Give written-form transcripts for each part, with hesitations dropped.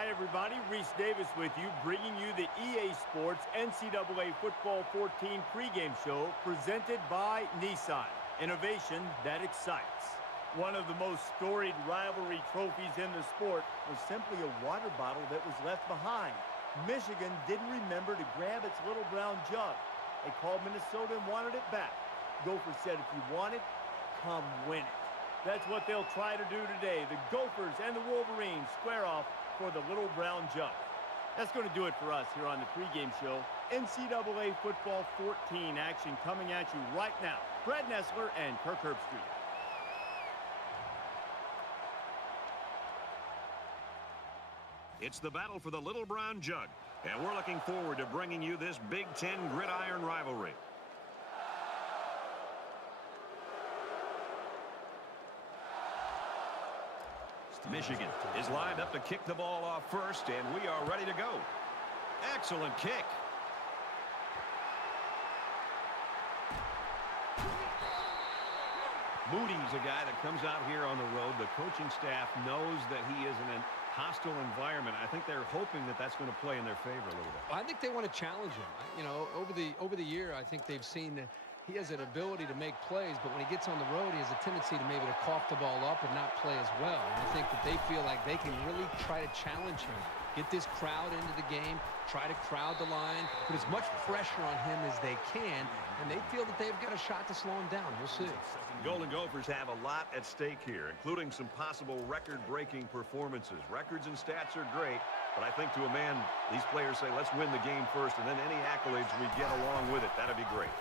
Hi, everybody. Reese Davis with you, bringing you the EA Sports NCAA Football 14 pregame show presented by Nissan. Innovation that excites. One of the most storied rivalry trophies in the sport was simply a water bottle that was left behind. Michigan didn't remember to grab its little brown jug. They called Minnesota and wanted it back. Gophers said, if you want it, come win it. That's what they'll try to do today. The Gophers and the Wolverines square off for the little brown jug. That's going to do it for us here on the pregame show. NCAA Football 14 action coming at you right now. Brad Nessler and Kirk Herbstreit. It's the battle for the little brown jug, and we're looking forward to bringing you this Big Ten gridiron rivalry. Michigan is lined up to kick the ball off first, and we are ready to go. Excellent kick. Moody's a guy that comes out here on the road. The coaching staff knows that he is in a hostile environment. I think they're hoping that that's going to play in their favor a little bit. I think they want to challenge him. You know, over the year, I think they've seen that he has an ability to make plays, but when he gets on the road, he has a tendency to maybe to cough the ball up and not play as well. And I think that they feel like they can really try to challenge him, get this crowd into the game, try to crowd the line, put as much pressure on him as they can, and they feel that they've got a shot to slow him down. We'll see. Golden Gophers have a lot at stake here, including some possible record-breaking performances. Records and stats are great, but I think to a man, these players say, let's win the game first, and then any accolades we get along with it, that'd be great.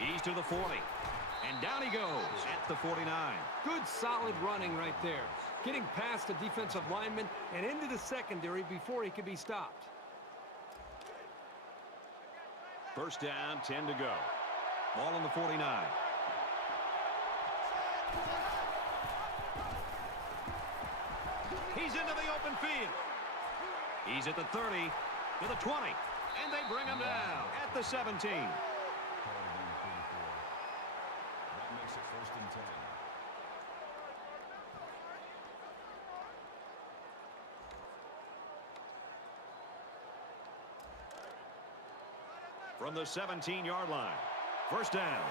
He's to the 40, and down he goes at the 49. Good, solid running right there. Getting past the defensive lineman and into the secondary before he could be stopped. First down, 10 to go. Ball on the 49. He's into the open field. He's at the 30, to the 20, and they bring him down at the 17. That makes it 1st and 10. From the 17-yard line. First down.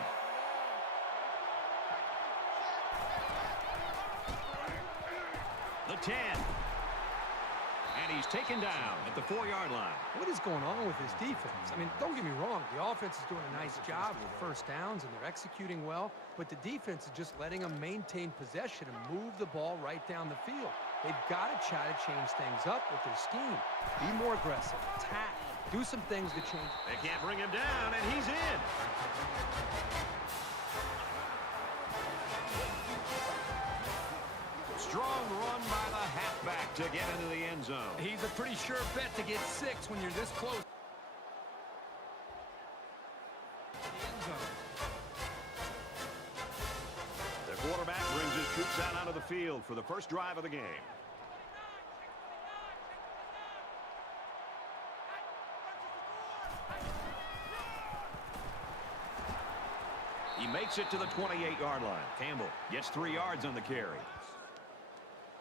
The 10. And he's taken down at the 4-yard line. What is going on with this defense? I mean, don't get me wrong. The offense is doing a nice job with first downs, and they're executing well. But the defense is just letting them maintain possession and move the ball right down the field. They've got to try to change things up with their scheme. Be more aggressive. Attack. Do some things to change. They can't bring him down, and he's in. Strong run by the halfback to get into the end zone. He's a pretty sure bet to get 6 when you're this close. The quarterback brings his troops out onto the field for the first drive of the game. He makes it to the 28-yard line. Campbell gets 3 yards on the carry.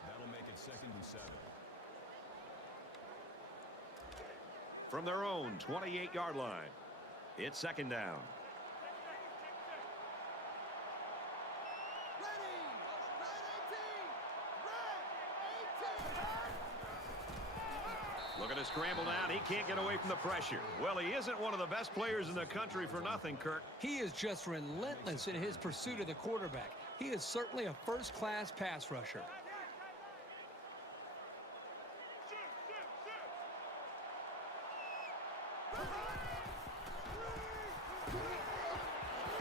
That'll make it 2nd and 7. From their own 28-yard line, it's 2nd down. Look at a scramble down. He can't get away from the pressure. Well, he isn't one of the best players in the country for nothing, Kirk. He is just relentless in his pursuit of the quarterback. He is certainly a first-class pass rusher.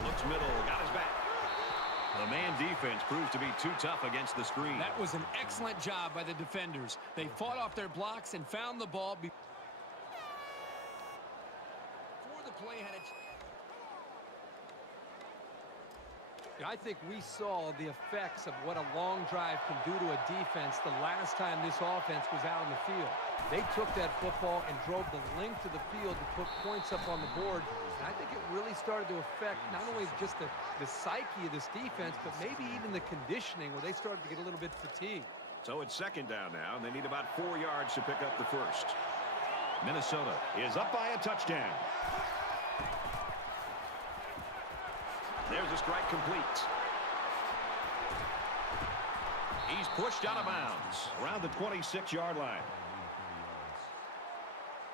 Looks middle, got his back. The man defense proves to be too tough against the screen. That was an excellent job by the defenders. They fought off their blocks and found the ball before the play had I think we saw the effects of what a long drive can do to a defense the last time this offense was out in the field. They took that football and drove the length of the field to put points up on the board. And I think it really started to affect not only just the psyche of this defense, but maybe even the conditioning where they started to get a little bit fatigued. So it's second down now, and they need about 4 yards to pick up the first. Minnesota is up by a touchdown. There's a strike complete. He's pushed out of bounds around the 26-yard line.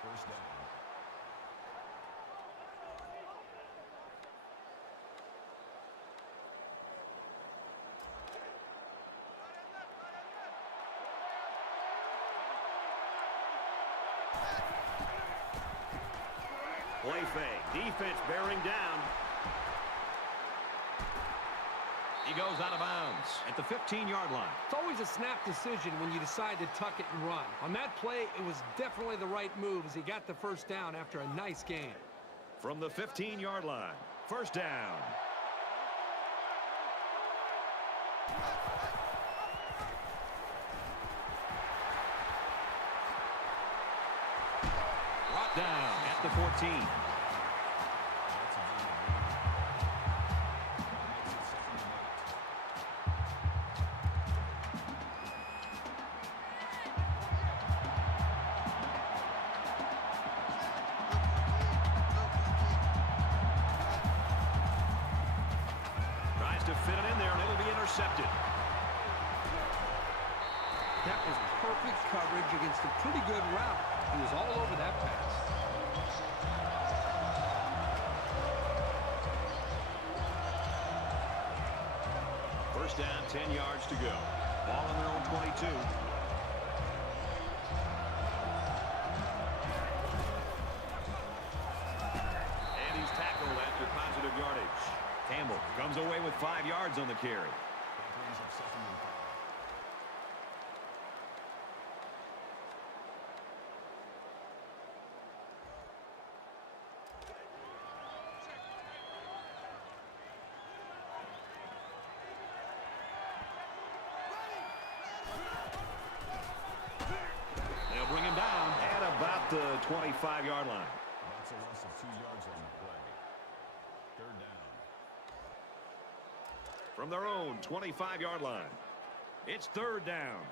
First down. Play fake. Defense bearing down. He goes out of bounds at the 15-yard line. It's always a snap decision when you decide to tuck it and run. On that play, it was definitely the right move as he got the first down after a nice game. From the 15-yard line, first down. Brought down at the 14. To fit it in there, and it'll be intercepted. That was perfect coverage against a pretty good route. He was all over that pass. First down, 10 yards to go. Ball on their own 22. And he's tackled after positive yardage. Campbell comes away with 5 yards on the carry. That brings up second and 5. They'll bring him down at about the 25-yard line. That's a loss of 2 yards on the play. Third down. From their own 25-yard line. It's third down.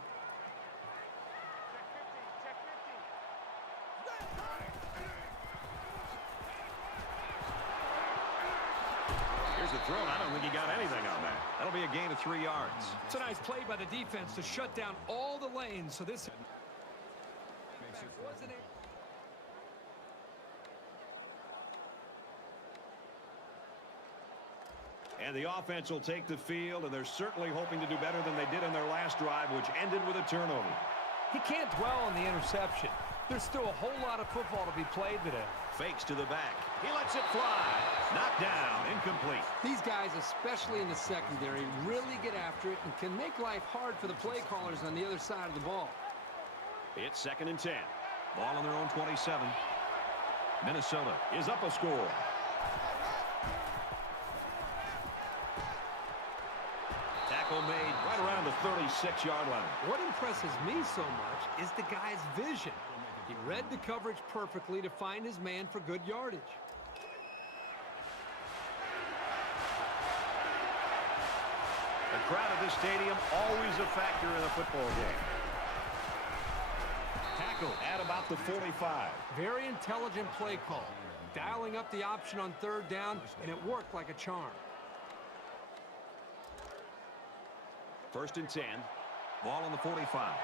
Here's the throw. I don't think he got anything on that. That'll be a gain of 3 yards. It's a nice play by the defense to shut down all the lanes. So this Makes it wasn't it. And the offense will take the field, and they're certainly hoping to do better than they did in their last drive, which ended with a turnover. He can't dwell on the interception. There's still a whole lot of football to be played today. Fakes to the back. He lets it fly. Knocked down. Incomplete. These guys, especially in the secondary, really get after it and can make life hard for the play callers on the other side of the ball. It's second and 10. Ball on their own 27. Minnesota is up a score. Tackle made right around the 36-yard line. What impresses me so much is the guy's vision. He read the coverage perfectly to find his man for good yardage. The crowd at this stadium, always a factor in a football game. Tackle at about the 45. Very intelligent play call. Dialing up the option on third down, and it worked like a charm. First and 10. Ball on the 45.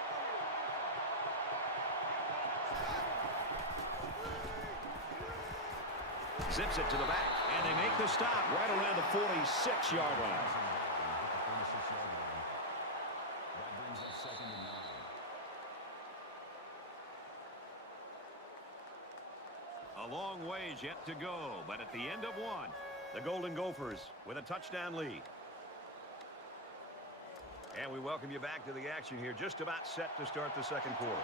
Zips it to the back, and they make the stop right around the 46-yard line. That brings up second and 9. A long ways yet to go, but at the end of one, the Golden Gophers with a touchdown lead. And we welcome you back to the action here, just about set to start the second quarter.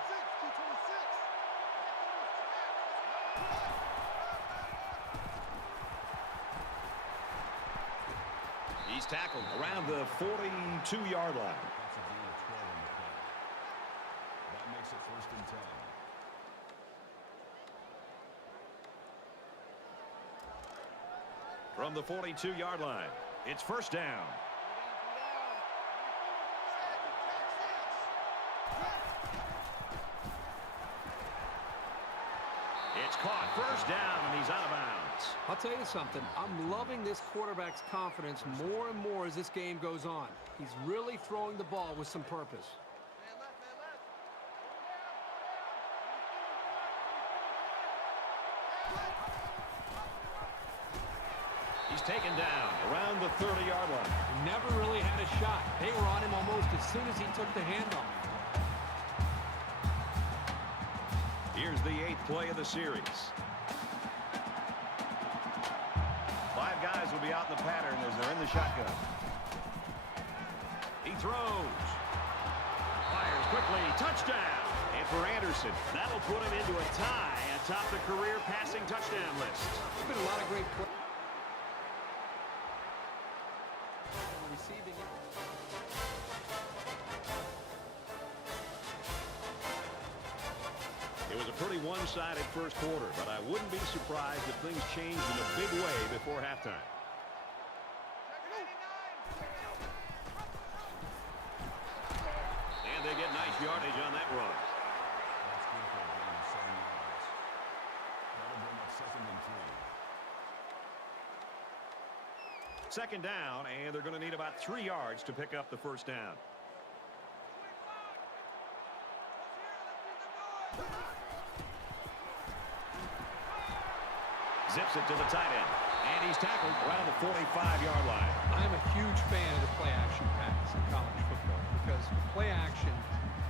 He's tackled around the 42-yard line. That's a gain of 12 on the play. That makes it first and 10. From the 42-yard line, it's first down. caught. First down, and he's out of bounds. I'll tell you something. I'm loving this quarterback's confidence more and more as this game goes on. He's really throwing the ball with some purpose. He's taken down around the 30-yard line. He never really had a shot. They were on him almost as soon as he took the handoff. Here's the 8th play of the series. 5 guys will be out in the pattern as they're in the shotgun. He throws. Fires quickly. Touchdown. And for Anderson, that'll put him into a tie atop the career passing touchdown list. There's been a lot of great plays. Receiving it. It was a pretty one-sided first quarter, but I wouldn't be surprised if things changed in a big way before halftime. And they get nice yardage on that run. That's good for a gain of 7 yards. That'll bring up 2nd and 3. Second down, and they're going to need about 3 yards to pick up the first down. Zips it to the tight end. And he's tackled around the 45-yard line. I'm a huge fan of the play-action pass in college football because play action,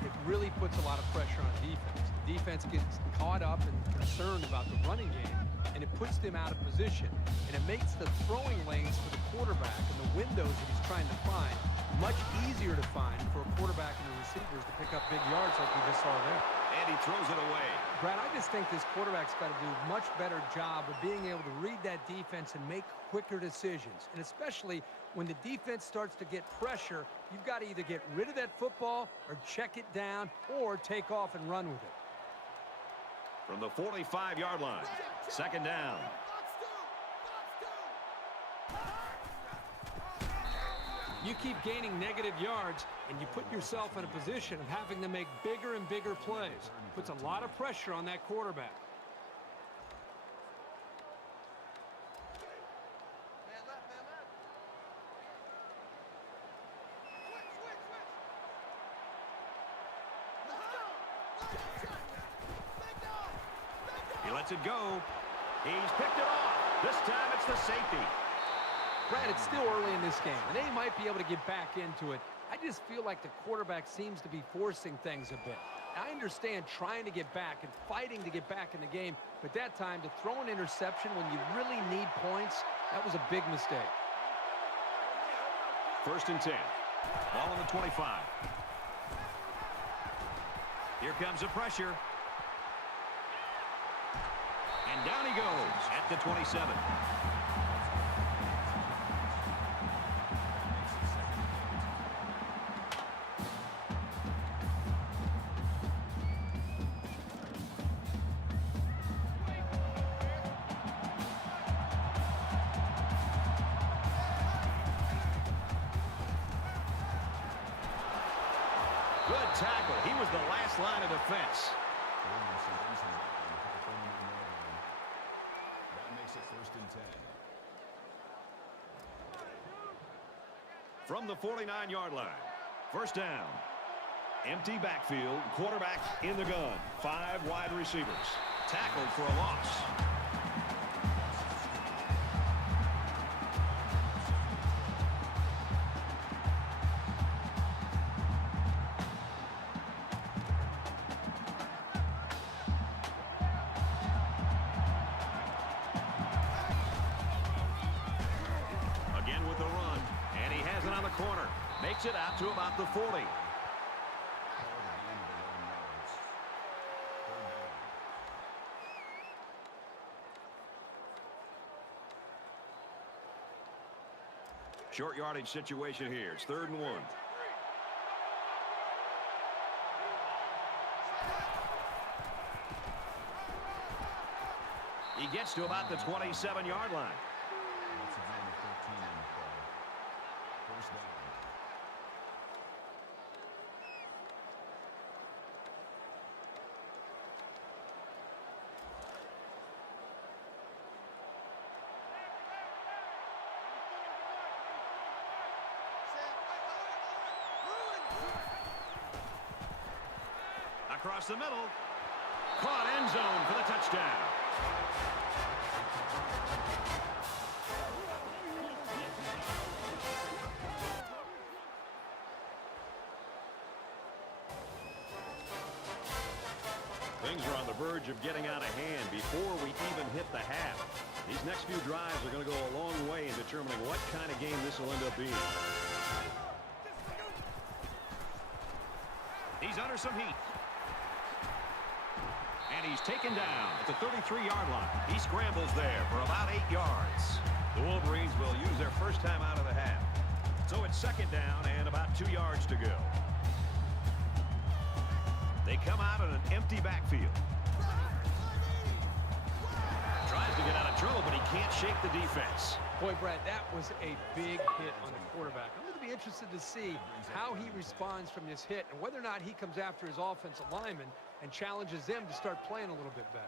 it really puts a lot of pressure on defense. The defense gets caught up and concerned about the running game, and it puts them out of position. And it makes the throwing lanes for the quarterback and the windows that he's trying to find much easier to find for a quarterback and the receivers to pick up big yards like we just saw there. And he throws it away. Brad, I just think this quarterback's got to do a much better job of being able to read that defense and make quicker decisions. And especially when the defense starts to get pressure, you've got to either get rid of that football or check it down or take off and run with it. From the 45-yard line, second down. You keep gaining negative yards, and you put yourself in a position of having to make bigger and bigger plays. Puts a lot of pressure on that quarterback. He lets it go. He's picked it off. This time it's the safety. Brad, it's still early in this game, and they might be able to get back into it. I just feel like the quarterback seems to be forcing things a bit. I understand trying to get back and fighting to get back in the game, but that time to throw an interception when you really need points, that was a big mistake. 1st and 10. Ball on the 25. Here comes the pressure. And down he goes at the 27. Good tackle. He was the last line of defense. That makes it 1st and 10. From the 49-yard line, first down. Empty backfield, quarterback in the gun. 5 wide receivers. Tackled for a loss. Corner makes it out to about the 40. Short yardage situation here. It's 3rd and 1. He gets to about the 27-yard line. That's a gain of 13 on the play. First down. Across the middle. Caught end zone for the touchdown. Things are on the verge of getting out of hand before we even hit the half. These next few drives are going to go a long way in determining what kind of game this will end up being. He's under some heat. And he's taken down at the 33-yard line. He scrambles there for about 8 yards. The Wolverines will use their first time out of the half. So it's second down and about 2 yards to go. They come out in an empty backfield. Tries to get out of trouble, but he can't shake the defense. Boy, Brad, that was a big hit on the quarterback. I'm going to be interested to see how he responds from this hit and whether or not he comes after his offensive lineman and challenges them to start playing a little bit better.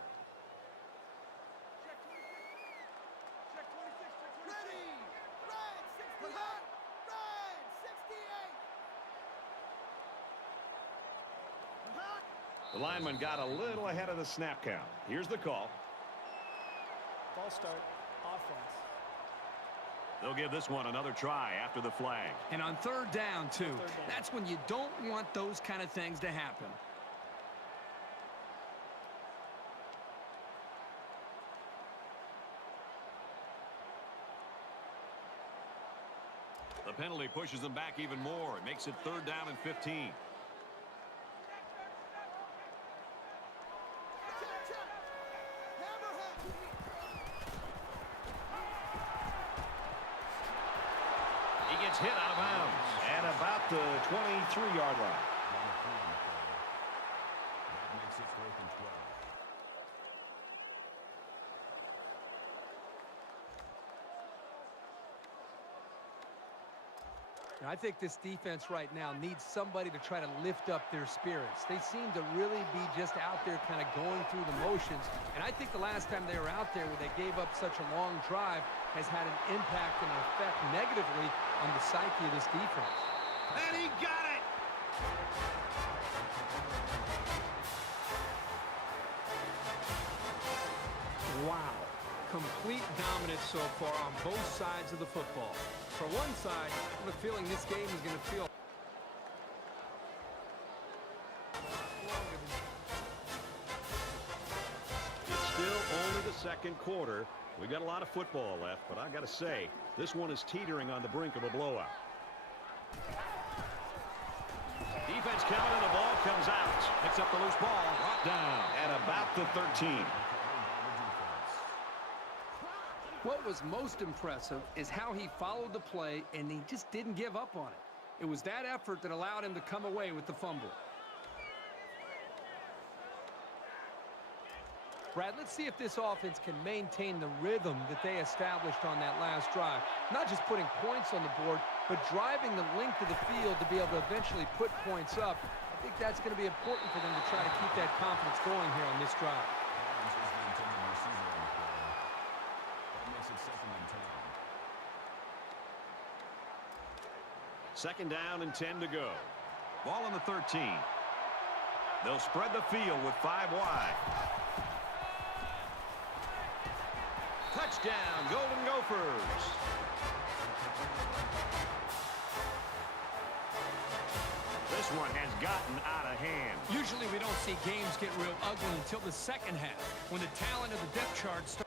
The lineman got a little ahead of the snap count. Here's the call. Ball start, offense. They'll give this one another try after the flag. And on third down, too. That's when you don't want those kind of things to happen. The penalty pushes them back even more. It makes it third down and 15. He gets hit out of bounds at about the 23-yard line. That makes it 4th and 12. I think this defense right now needs somebody to try to lift up their spirits. They seem to really be just out there kind of going through the motions. And I think the last time they were out there where they gave up such a long drive has had an impact and an effect negatively on the psyche of this defense. And he got it! Wow. Complete dominance so far on both sides of the football. For one side, I have a feeling this game is going to feel It's still only the second quarter. We've got a lot of football left, but I got to say, this one is teetering on the brink of a blowout. Defense coming and the ball comes out. Picks up the loose ball, brought down at about the 13. What was most impressive is how he followed the play and he just didn't give up on it. It was that effort that allowed him to come away with the fumble. Brad, let's see if this offense can maintain the rhythm that they established on that last drive. Not just putting points on the board, but driving the length of the field to be able to eventually put points up. I think that's going to be important for them to try to keep that confidence going here on this drive. Second down and 10 to go. Ball on the 13. They'll spread the field with 5 wide. Touchdown, Golden Gophers. This one has gotten out of hand. Usually we don't see games get real ugly until the second half, when the talent of the depth chart starts.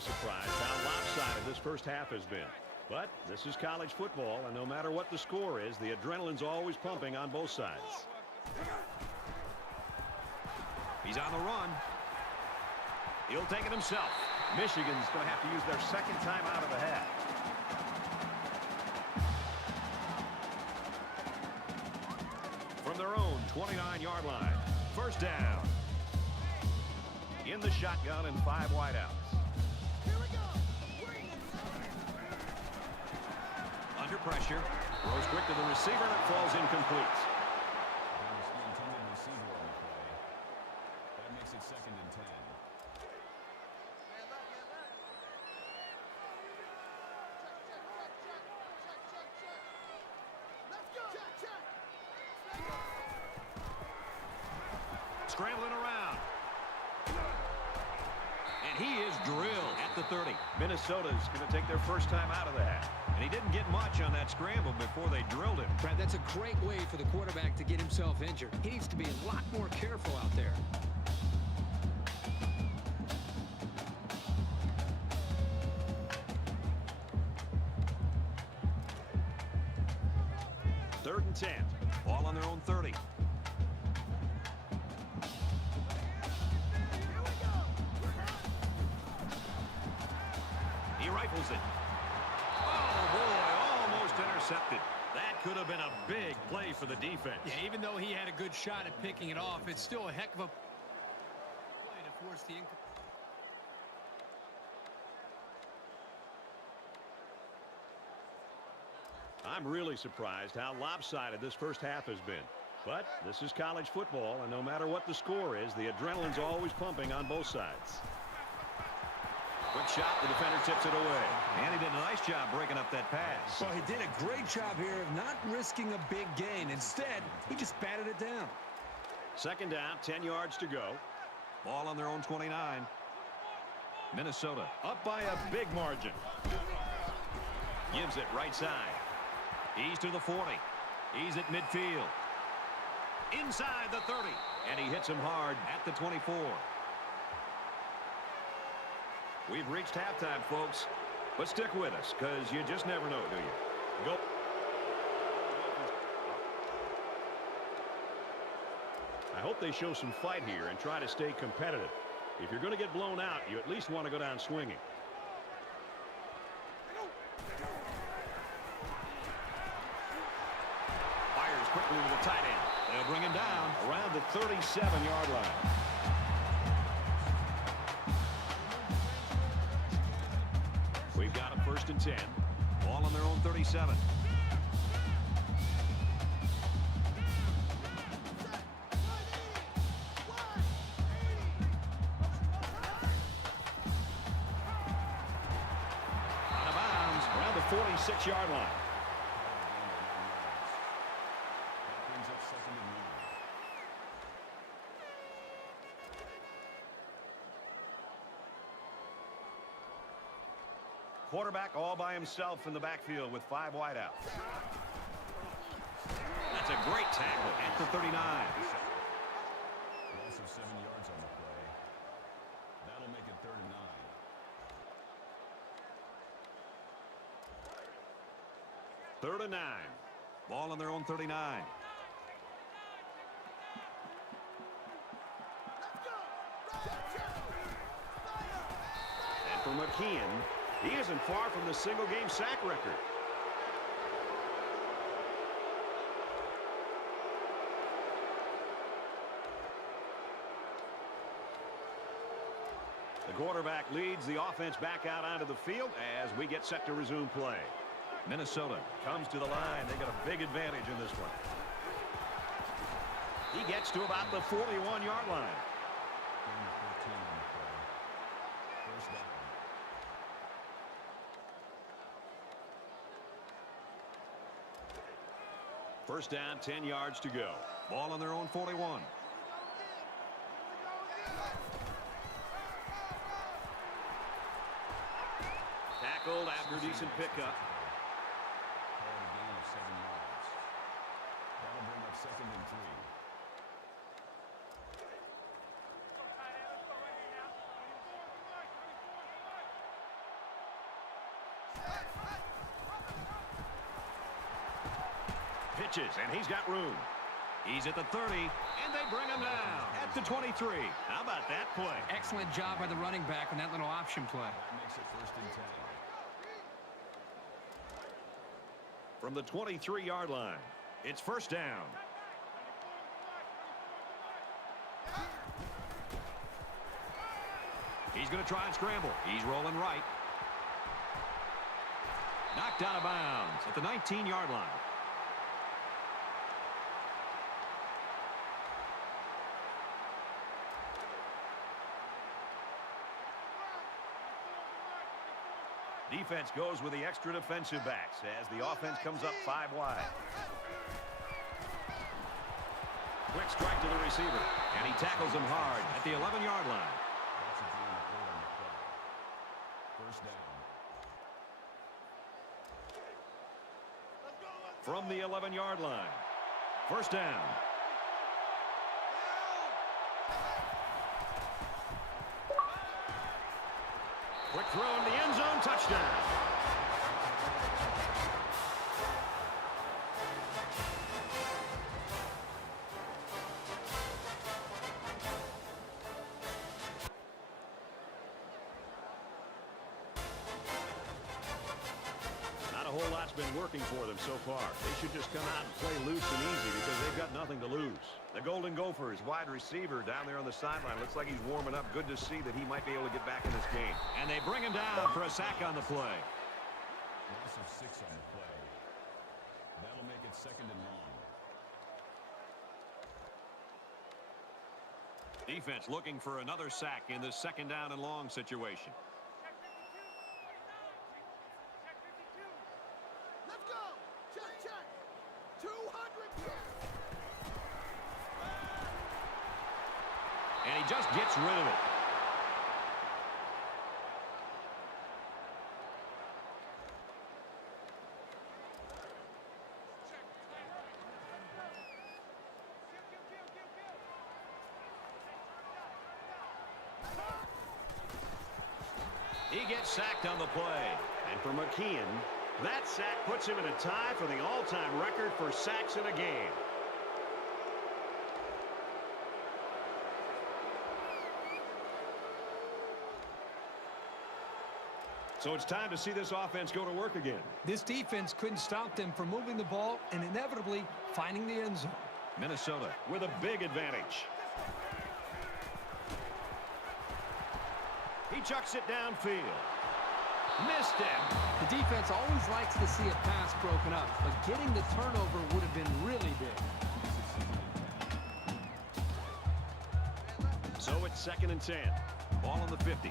Surprised how lopsided this first half has been. But this is college football, and no matter what the score is, the adrenaline's always pumping on both sides. He's on the run. He'll take it himself. Michigan's going to have to use their second time out of the half. From their own 29-yard line. First down. In the shotgun and 5 wideouts. Under pressure, throws quick to the receiver, and it falls incomplete. That makes it 2nd and 10. scrambling around. And he is drilled at the 30. Minnesota's going to take their first time out of that. And he didn't get much on that scramble before they drilled him. Brad, that's a great way for the quarterback to get himself injured. He needs to be a lot more careful out there. Third and 10. Ball on their own 30. He rifles it. Oh, boy, almost intercepted. That could have been a big play for the defense. Yeah, even though he had a good shot at picking it off, it's still a heck of a play to force the incomplete. I'm really surprised how lopsided this first half has been. But this is college football, and no matter what the score is, the adrenaline's always pumping on both sides. Quick shot, the defender tips it away. And he did a nice job breaking up that pass. Well, he did a great job here of not risking a big gain. Instead, he just batted it down. Second down, 10 yards to go. Ball on their own 29. Minnesota up by a big margin. Gives it right side. He's to the 40. He's at midfield. Inside the 30. And he hits him hard at the 24. We've reached halftime, folks. But stick with us, because you just never know, do you? Go. I hope they show some fight here and try to stay competitive. If you're going to get blown out, you at least want to go down swinging. Fires quickly to the tight end. They'll bring him down around the 37-yard line. We've got a first and 10. Ball on their own 37. Out of bounds around the 46-yard line. That brings up second and 9. Quarterback all by himself in the backfield with 5 wideouts. That's a great tackle at the 39. Loss of 7 yards on the play. That'll make it third and 9. Third and 9. Ball on their own 39. And for McKeon, he isn't far from the single-game sack record. The quarterback leads the offense back out onto the field as we get set to resume play. Minnesota comes to the line. They got a big advantage in this one. He gets to about the 41-yard line. Gain of 14 on the play. First down. First down, 10 yards to go. Ball on their own 41. Tackled after a decent pickup. Call it a gain of 7 yards. That'll bring up second and 3. Pitches, and he's got room. He's at the 30, and they bring him down at the 23. How about that play? Excellent job by the running back on that little option play. That makes it first and 10. From the 23-yard line, it's first down. He's going to try and scramble. He's rolling right. Knocked out of bounds at the 19-yard line. Defense goes with the extra defensive backs as the offense comes up 5 wide. Quick strike to the receiver. And he tackles him hard at the 11-yard line. That's a gain of 8 on the play. First down. From the 11-yard line. First down. Quick throw in the end zone. Touchdown. Not a whole lot's been working for them so far. They should just come out and play loose and easy because they've got nothing to lose. The Golden Gophers wide receiver down there on the sideline. Looks like he's warming up. Good to see that he might be able to get back in this game. And they bring him down for a sack on the play. Loss of 6 on the play. That'll make it 2nd and long. Defense looking for another sack in this 2nd down and long situation. Let's go. Check, check. 200 yards. And he just gets rid of it. He gets sacked on the play. And for McKeon, that sack puts him in a tie for the all-time record for sacks in a game. So it's time to see this offense go to work again. This defense couldn't stop them from moving the ball and inevitably finding the end zone. Minnesota with a big advantage. He chucks it downfield. Missed him. The defense always likes to see a pass broken up, but getting the turnover would have been really big. So it's 2nd and 10. Ball on the 50.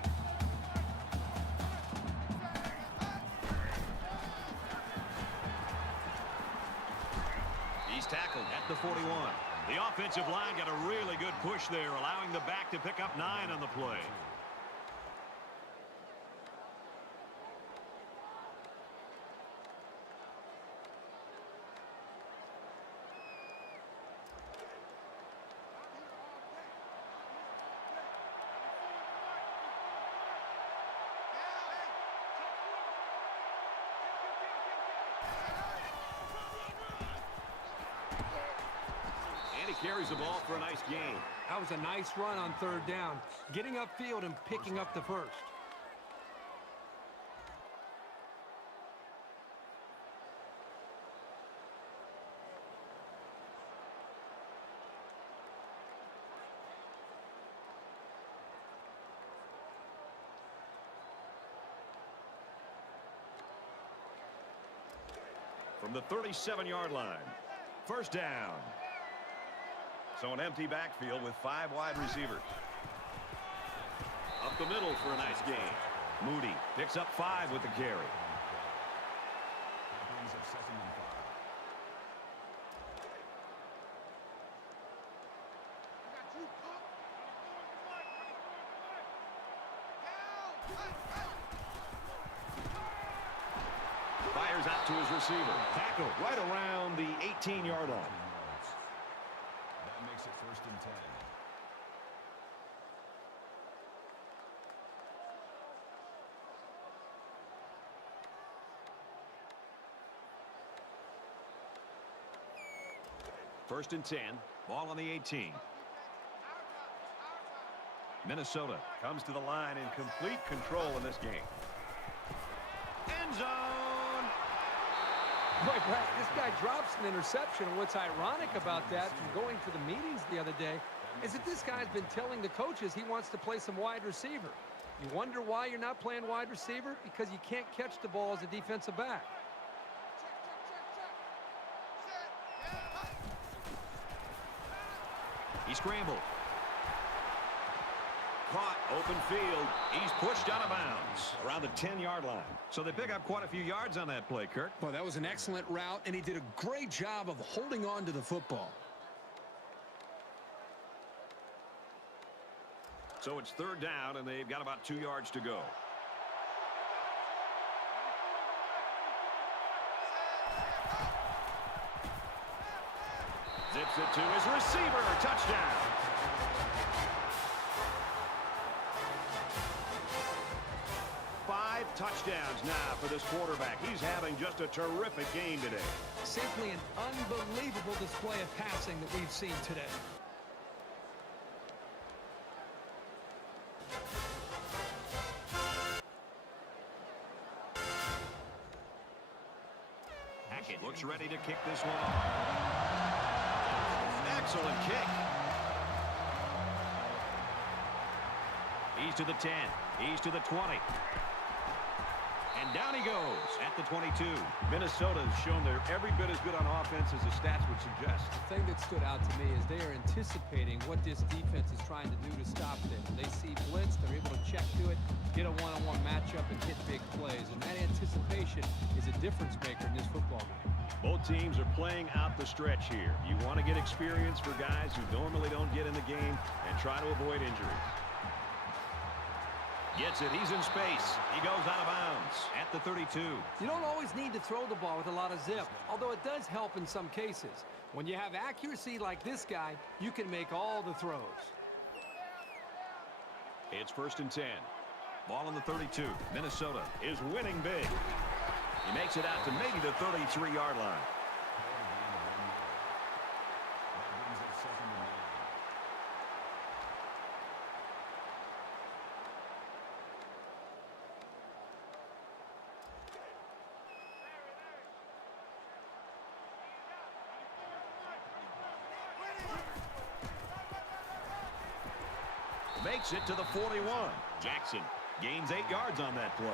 He's tackled at the 41. The offensive line got a really good push there, allowing the back to pick up 9 on the play. Carries the ball for a nice gain. That was a nice run on 3rd down, getting upfield and picking up the first. From the 37-yard line. First down. So an empty backfield with 5 wide receivers. Up the middle for a nice gain. Moody picks up 5 with the carry. That brings up 2nd and 5. Fires out to his receiver. Tackle right around the 18-yard line. That makes it 1st and 10. First and 10. Ball on the 18. Minnesota comes to the line in complete control in this game. End zone. Boy, Brad, this guy drops an interception, and what's ironic about that from going to the meetings the other day is that this guy's been telling the coaches he wants to play some wide receiver. You wonder why you're not playing wide receiver? Because you can't catch the ball as a defensive back. He scrambled. Caught, open field. He's pushed out of bounds around the 10-yard line. So they pick up quite a few yards on that play, Kirk. Well, that was an excellent route, and he did a great job of holding on to the football. So it's third down, and they've got about 2 yards to go. Zips it to his receiver. Touchdown. Five touchdowns now for this quarterback. He's having just a terrific game today. Simply an unbelievable display of passing that we've seen today. Hackett looks ready to kick this one off. Excellent kick. He's to the 10. He's to the 20. And down he goes at the 22. Minnesota has shown they're every bit as good on offense as the stats would suggest. The thing that stood out to me is they are anticipating what this defense is trying to do to stop them. They see blitz, they're able to check to it, get a one-on-one matchup, and hit big plays. And that anticipation is a difference maker in this football game. Both teams are playing out the stretch here. You want to get experience for guys who normally don't get in the game and try to avoid injuries. Gets it. He's in space. He goes out of bounds at the 32. You don't always need to throw the ball with a lot of zip, although it does help in some cases. When you have accuracy like this guy, you can make all the throws. It's first and 10. Ball on the 32. Minnesota is winning big. He makes it out to maybe the 33-yard line. Makes it to the 41. Jackson gains 8 yards on that play.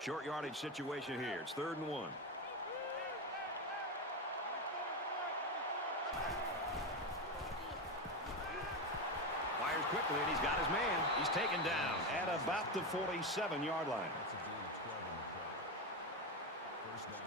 Short yardage situation here. It's 3rd and 1. Fires quickly, and he's got his man. He's taken down at about the 47-yard line. That's a gain of 12 on the play. First down.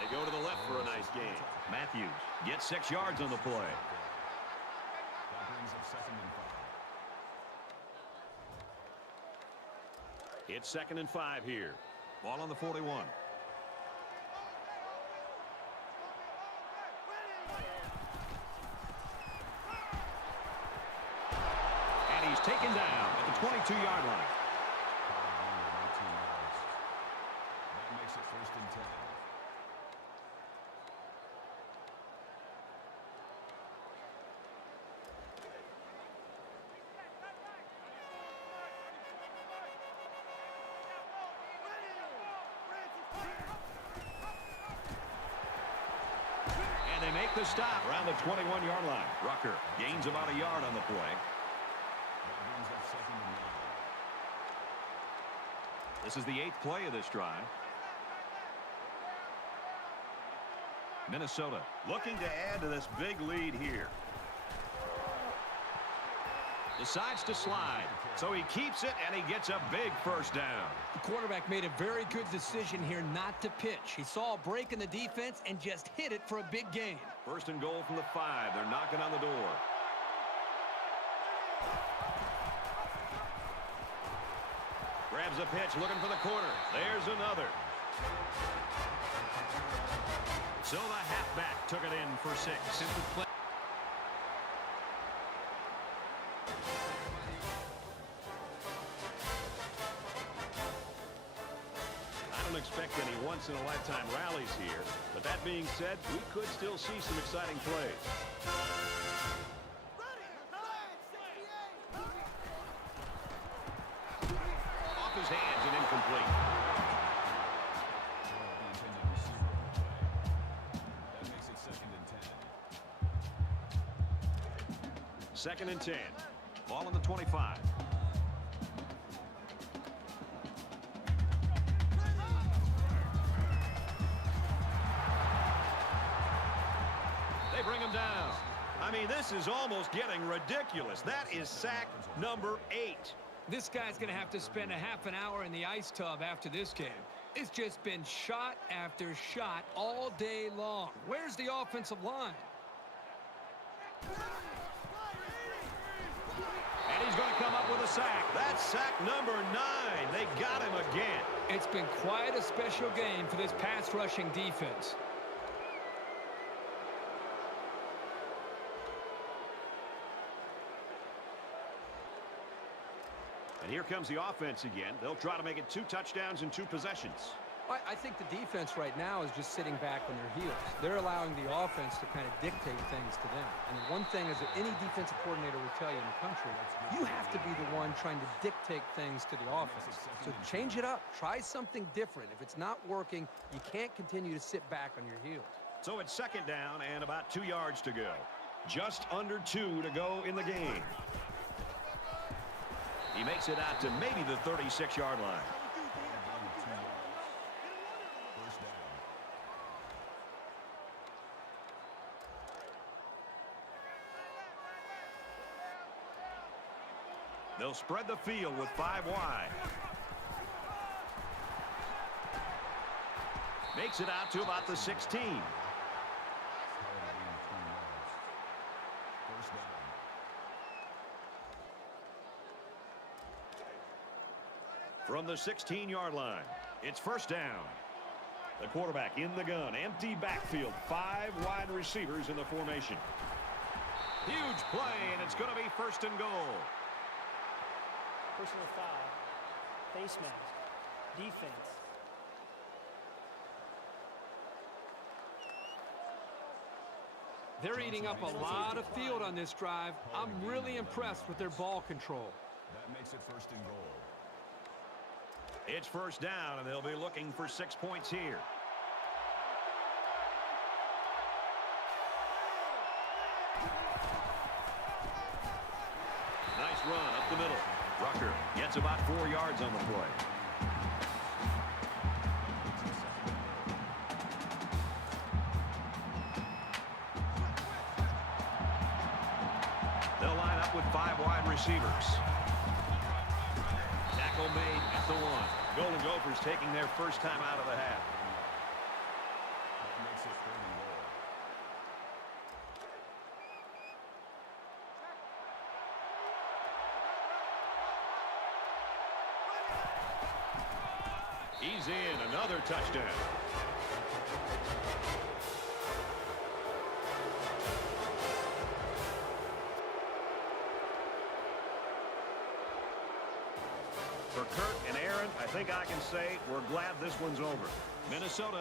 They go to the left for a nice gain. Matthews gets 6 yards on the play. That brings up 2nd and 5. It's 2nd and 5 here. Ball on the 41. And he's taken down at the 22-yard line. That makes it 1st and 10. And they make the stop around the 21-yard line. Rucker gains about a yard on the play. That brings up 2nd and 9. This is the 8th play of this drive. Minnesota looking to add to this big lead here. Decides to slide, so he keeps it, and he gets a big first down. The quarterback made a very good decision here not to pitch. He saw a break in the defense and just hit it for a big gain. 1st and goal from the 5. They're knocking on the door. Grabs a pitch, looking for the corner. There's another. So the halfback took it in for 6. Simple play. I don't expect any once-in-a-lifetime rallies here, but that being said, we could still see some exciting plays. Off his hands and incomplete. The intended receiver on the play. That makes it 2nd and 10. 2nd and 10. Ball on the 25. bring him down. I mean, this is almost getting ridiculous. That is sack number 8. This guy's going to have to spend a half an hour in the ice tub after this game. It's just been shot after shot all day long. Where's the offensive line? And he's going to come up with a sack. That's sack number 9. They got him again. It's been quite a special game for this pass rushing defense. And here comes the offense again. They'll try to make it 2 touchdowns in 2 possessions. I think the defense right now is just sitting back on their heels. They're allowing the offense to kind of dictate things to them. And one thing is that any defensive coordinator will tell you in the country, you have to be the one trying to dictate things to the offense. So change it up. Try something different. If it's not working, you can't continue to sit back on your heels. So it's 2nd down and about 2 yards to go. Just under 2 to go in the game. He makes it out to maybe the 36-yard line. They'll spread the field with 5 wide. Makes it out to about the 16. From the 16-yard line, it's 1st down. The quarterback in the gun, empty backfield, 5 wide receivers in the formation. Huge play, and it's going to be 1st and goal. Personal foul. Face mask. Defense. They're eating up a lot of field on this drive. I'm really impressed with their ball control. That makes it 1st and goal. It's 1st down, and they'll be looking for 6 points here. Nice run up the middle. Rucker gets about 4 yards on the play. They'll line up with 5 wide receivers. Tackle made at the 1. Golden Gophers taking their first time out of the half. That makes it 3rd and goal. He's in. Another touchdown. For Kurt and Aaron, I think I can say we're glad this one's over. Minnesota